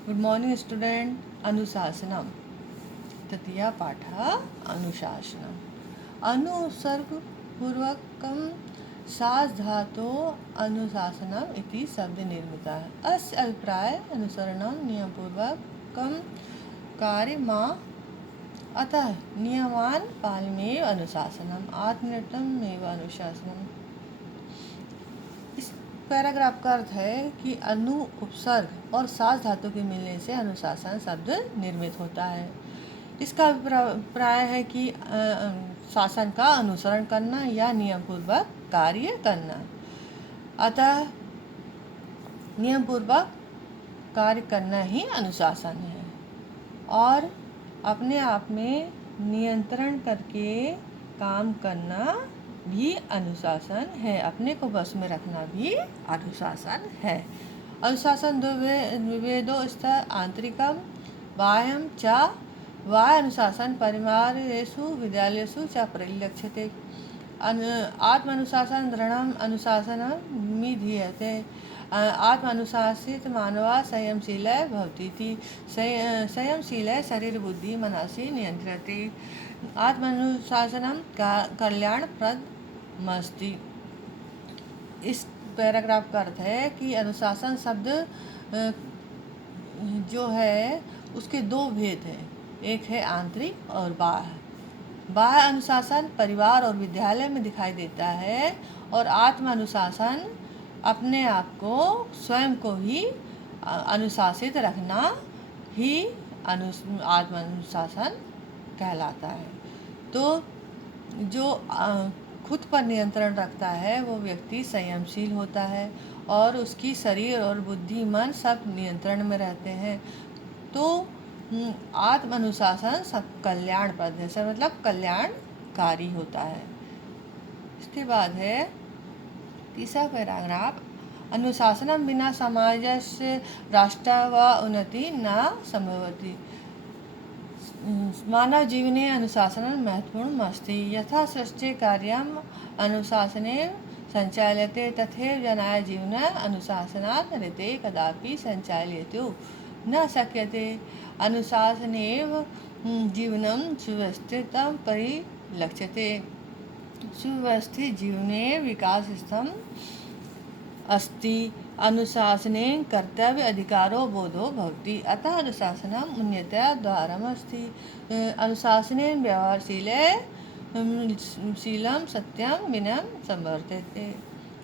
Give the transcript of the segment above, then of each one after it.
Good morning student. अनुशासनम तृतीया पाठः अनुशासनम. अनुसर्गपूर्वकं साधातोः अनुशासनम् इति शब्दनिर्मितः. अस्य अभिप्राय अनुसरणं नियमपूर्वकं कार्यमा अतः नियमान् पालनमेव अनुशासनम्. आत्मनियममेव अनुशासनम्. इस पैराग्राफ का अर्थ है कि अनु उपसर्ग और सास धातु के मिलने से अनुशासन शब्द निर्मित होता है. इसका अभिप्राय है कि शासन का अनुसरण करना या नियम पूर्वक कार्य करना. अतः नियम पूर्वक कार्य करना ही अनुशासन है और अपने आप में नियंत्रण करके काम करना भी अनुशासन है. अपने को बस में रखना भी अनुशासन है. अनुशासन दो विभेदो स्तर आंतरिकम बाह्यम च. बाह्य अनुशासन परिवारेषु विद्यालयेषु च परिलक्ष्यते. आत्म अनुशासन दृढ़ अनुशासनं विधीयते. आत्म अनुशासित मानवा संयमशीलः भवति. संयमशीलः शरीर बुद्धि मनसि नियंत्रयति. आत्मानुशासनम कल्याणप्रदमस्ति. इस पैराग्राफ का अर्थ है कि अनुशासन शब्द जो है उसके दो भेद हैं. एक है आंतरिक और बाह्य. बाह्य अनुशासन परिवार और विद्यालय में दिखाई देता है और आत्म अनुशासन अपने आप को स्वयं को ही अनुशासित रखना ही आत्म अनुशासन कहलाता है. तो जो खुद पर नियंत्रण रखता है वो व्यक्ति संयमशील होता है और उसकी शरीर और बुद्धि मन सब नियंत्रण में रहते हैं. तो आत्म अनुशासन सब कल्याणप्रद है, मतलब कल्याणकारी होता है. इसके बाद है तीसरा पैराग्राफ. अनुशासनं विना समाजस्य राष्ट्र व उन्नति न संभवति. मानव जीवने अनुशासनं महत्वपूर्णम् अस्ति. यथा सृष्टे कार्यम् अनुशासनेन सञ्चाल्यते तथैव जनाः जीवने अनुशासनात् रते कदापि सञ्चाल्यितुं न शक्यते. अनुशासनेव जीवनं सुव्यवस्थितं परिलक्ष्यते. सुव्यवस्थित जीवने विकासस्थं अस्ति. अनुशासनेन कर्तव्य अधिकारो बोधो भवति. अतः अनुशासनम् उन्नत्या द्वारमस्ति. अनुशासनेन व्यवहारशीलं सत्यं विनयं संवर्धते.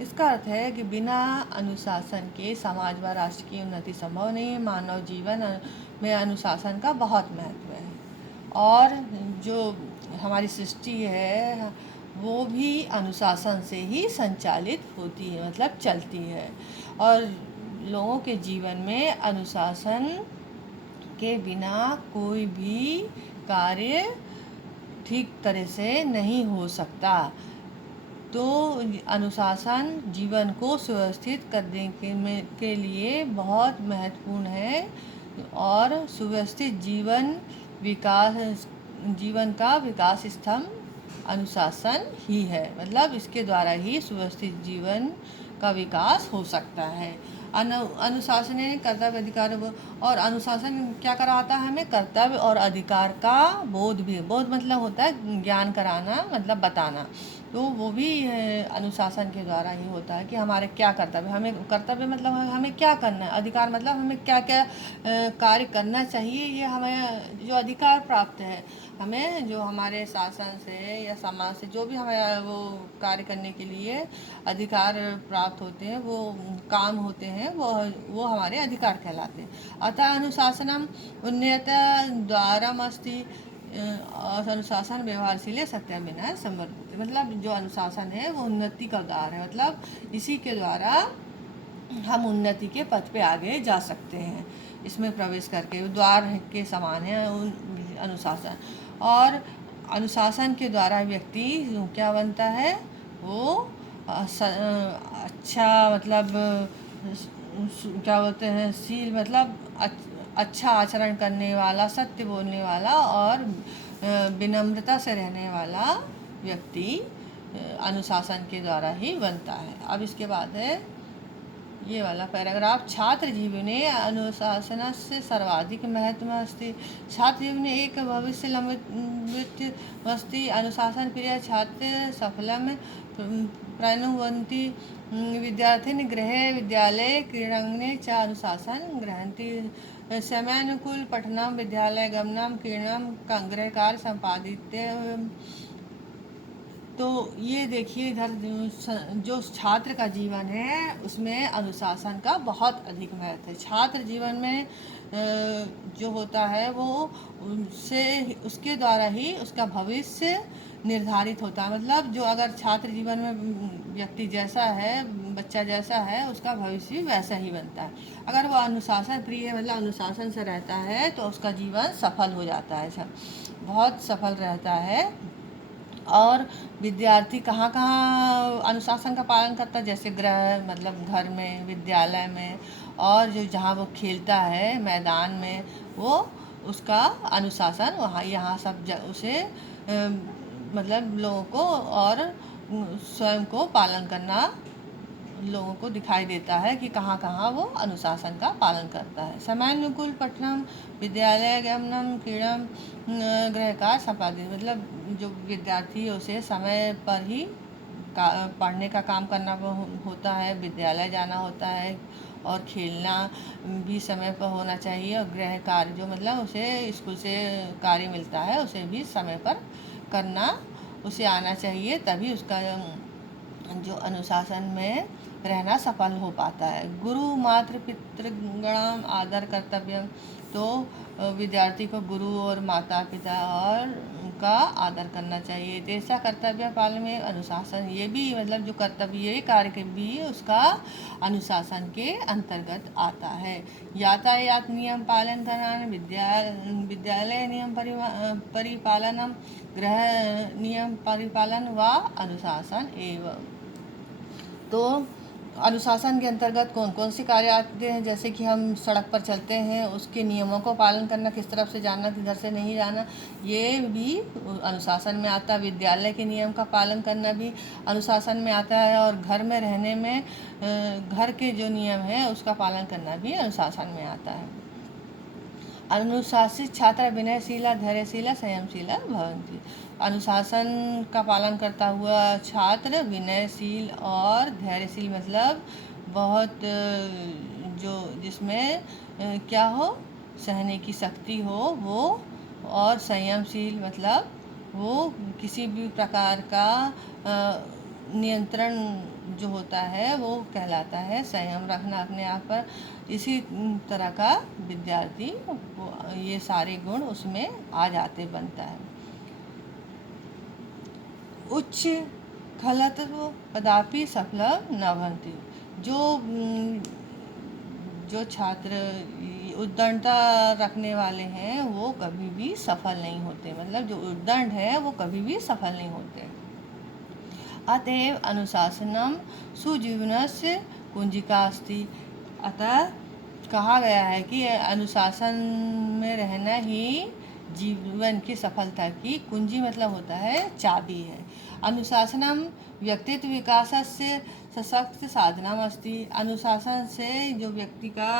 इसका अर्थ है कि बिना अनुशासन के समाज व राष्ट्र की उन्नति संभव नहीं है. मानव जीवन में अनुशासन का बहुत महत्व है और जो हमारी सृष्टि है वो भी अनुशासन से ही संचालित होती है, मतलब चलती है. और लोगों के जीवन में अनुशासन के बिना कोई भी कार्य ठीक तरह से नहीं हो सकता. तो अनुशासन जीवन को सुव्यवस्थित करने के लिए बहुत महत्वपूर्ण है और सुव्यवस्थित जीवन का विकास स्तंभ अनुशासन ही है. मतलब इसके द्वारा ही सुव्यवस्थित जीवन का विकास हो सकता है. अनुशासन कर्तव्य अधिकार और अनुशासन क्या कराता है हमें? कर्तव्य और अधिकार का बोध भी. बोध मतलब होता है ज्ञान कराना, मतलब बताना. तो वो भी अनुशासन के द्वारा ही होता है कि हमारे क्या कर्तव्य. हमें कर्तव्य मतलब हमें क्या करना है. अधिकार मतलब हमें क्या क्या कार्य करना चाहिए. ये हमें जो अधिकार प्राप्त है हमें, जो हमारे शासन से या समाज से जो भी हमें वो कार्य करने के लिए अधिकार प्राप्त होते हैं, वो काम होते हैं, वो हमारे अधिकार कहलाते हैं. अतः अनुशासनम उन्नत्या द्वारमस्ति. और अनुशासन व्यवहारशील सत्य विनय संवर्धते. मतलब जो अनुशासन है वो उन्नति का द्वार है. मतलब इसी के द्वारा हम उन्नति के पथ पे आगे जा सकते हैं. इसमें प्रवेश करके द्वार के समान है अनुशासन. और अनुशासन के द्वारा व्यक्ति क्या बनता है? वो अच्छा, मतलब क्या बोलते हैं, शील, मतलब अच्छा आचरण करने वाला, सत्य बोलने वाला और विनम्रता से रहने वाला व्यक्ति अनुशासन के द्वारा ही बनता है. अब इसके बाद है ये वाला पैराग्राफ छात्र जीवने अनुशासनस्य सर्वाधिक महत्त्वमस्ति। छात्र जीवने एक भविष्य लम्बितमस्ति अनुशासन प्रिय छात्र सफलं प्राप्नुवन्ति। विद्यार्थिनः गृहे विद्यालये क्रीडाङ्गणे च अनुशासन गृह्णन्ति। समयानुकूल पठनं विद्यालयगमनं क्रीडनं गृहकार्य सम्पादितव्यम्। तो ये देखिए इधर जो छात्र का जीवन है उसमें अनुशासन का बहुत अधिक महत्व है। छात्र जीवन में जो होता है वो उससे उसके द्वारा ही उसका भविष्य निर्धारित होता है। मतलब जो अगर छात्र जीवन में व्यक्ति जैसा है, बच्चा जैसा है, उसका भविष्य भी वैसा ही बनता है। अगर वो अनुशासन प्रिय मतलब अनुशासन से रहता है तो उसका जीवन सफल हो जाता है, सब बहुत सफल रहता है। और विद्यार्थी कहाँ कहाँ अनुशासन का पालन करता है, जैसे गृह मतलब घर में, विद्यालय में, और जो जहाँ वो खेलता है मैदान में, वो उसका अनुशासन वहाँ यहाँ सब उसे मतलब लोगों को और स्वयं को पालन करना लोगों को दिखाई देता है कि कहाँ कहाँ वो अनुशासन का पालन करता है। समयानुकूल पठनम विद्यालय गमनम क्रीडम गृह कार्य संपादित मतलब जो विद्यार्थी उसे समय पर ही पढ़ने का काम करना होता है, विद्यालय जाना होता है, और खेलना भी समय पर होना चाहिए, और गृह कार्य जो मतलब उसे स्कूल से कार्य मिलता है उसे भी समय पर करना उसे आना चाहिए, तभी उसका जो अनुशासन में रहना सफल हो पाता है। गुरु मातृ पितृगणाम आदर कर्तव्य, तो विद्यार्थी को गुरु और माता पिता और का आदर करना चाहिए। जैसा कर्तव्य पालन में अनुशासन, ये भी मतलब जो कर्तव्य ये कार्य के भी उसका अनुशासन के अंतर्गत आता है। यातायात नियम पालन करना, विद्यालय नियम परिपालनम, गृह नियम परिपालन व अनुशासन एवं। तो अनुशासन के अंतर्गत कौन कौन से कार्य आते हैं, जैसे कि हम सड़क पर चलते हैं उसके नियमों को पालन करना, किस तरफ से जाना किधर से नहीं जाना, ये भी अनुशासन में आता है। विद्यालय के नियम का पालन करना भी अनुशासन में आता है, और घर में रहने में घर के जो नियम हैं उसका पालन करना भी अनुशासन में आता है। अनुशासित छात्र विनयशीला धैर्यशीला संयमशीला भवन्ति। अनुशासन का पालन करता हुआ छात्र विनयशील और धैर्यशील मतलब बहुत जो जिसमें क्या हो, सहने की शक्ति हो वो, और संयमशील मतलब वो किसी भी प्रकार का नियंत्रण जो होता है वो कहलाता है, संयम रखना अपने आप पर। इसी तरह का विद्यार्थी ये सारे गुण उसमें आ जाते बनता है। उच्च खलत्व कदापि सफल न भवन्ति, जो छात्र उद्दंडता रखने वाले हैं वो कभी भी सफल नहीं होते, मतलब जो उद्दंड है वो कभी भी सफल नहीं होते। अतएव अनुशासनम सुजीवनस्य कुंजिका अस्ति, अतः कहा गया है कि अनुशासन में रहना ही जीवन की सफलता की कुंजी मतलब होता है, चाबी है। अनुशासनम व्यक्तित्व विकासस्य सशक्त साधनम अस्ति, अनुशासन से जो व्यक्ति का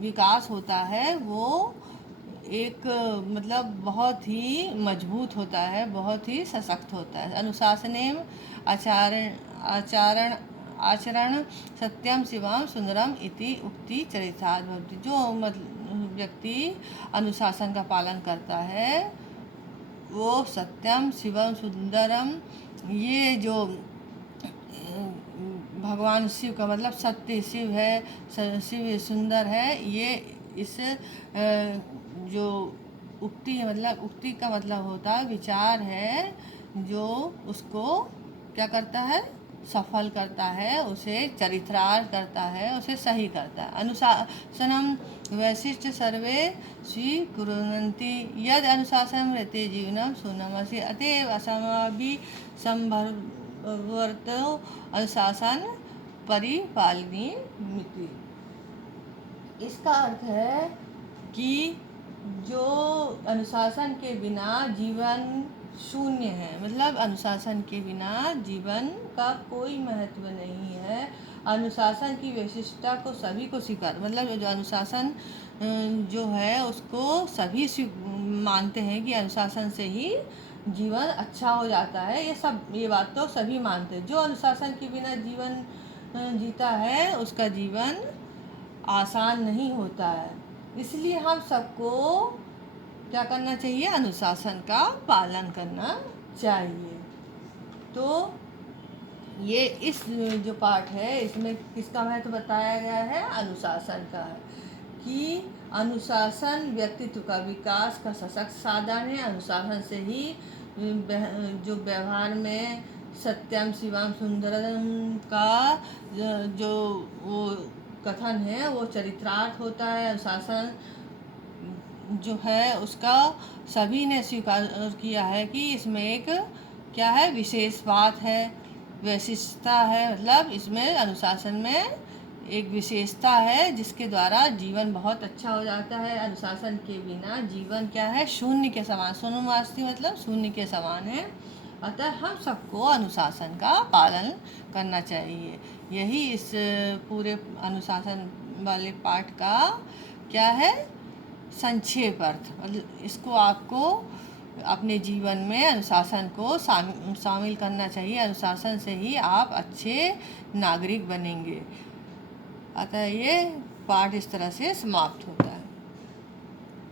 विकास होता है वो एक मतलब बहुत ही मजबूत होता है, बहुत ही सशक्त होता है। अनुशासनेम आचरण सत्यम शिवम सुंदरम इति उक्ति चरितार्थ भवति, जो व्यक्ति अनुशासन का पालन करता है वो सत्यम शिवम सुंदरम, ये जो भगवान शिव का मतलब सत्य शिव है, शिव सुंदर है, ये इस जो उक्ति है मतलब उक्ति का मतलब होता है विचार है, जो उसको क्या करता है, सफल करता है, उसे चरितार्थ करता है, उसे सही करता है। अनुशासनम वैशिष्ट सर्वे स्वीकुर्वन्ति यद अनुशासनम रहते जीवनम सुनमसि अतएव असमाभि संभवर्तो अनुशासन परिपालनीय मिति। इसका अर्थ है कि जो अनुशासन के बिना जीवन शून्य है, मतलब अनुशासन के बिना जीवन का कोई महत्व नहीं है, अनुशासन की विशिष्टता को सभी को स्वीकार, मतलब जो अनुशासन जो है उसको सभी मानते हैं कि अनुशासन से ही जीवन अच्छा हो जाता है। ये बात तो सभी मानते हैं। जो अनुशासन के बिना जीवन जीता है उसका जीवन आसान नहीं होता है। इसलिए हम सबको क्या करना चाहिए? अनुशासन का पालन करना चाहिए। तो ये इस जो पाठ है इसमें किसका महत्व बताया गया है? अनुशासन का है कि अनुशासन व्यक्तित्व का विकास का सशक्त साधन है। अनुशासन से ही जो व्यवहार में सत्यम शिवम सुंदरम का जो वो कथन है वो चरितार्थ होता है। अनुशासन जो है उसका सभी ने स्वीकार किया है कि इसमें एक क्या है? विशेष बात है, विशिष्टता है। मतलब इसमें अनुशासन में एक विशेषता है जिसके द्वारा जीवन बहुत अच्छा हो जाता है। अनुशासन के बिना जीवन क्या है? शून्य के समान। शून्यवासी मतलब शून्य के समान है। अतः हम सबको अनुशासन का पालन करना चाहिए। यही इस पूरे अनुशासन वाले पाठ का क्या है? संक्षेप अर्थ। मतलब इसको आपको अपने जीवन में अनुशासन को शामिल करना चाहिए। अनुशासन से ही आप अच्छे नागरिक बनेंगे। अतः ये पाठ इस तरह से समाप्त होता है।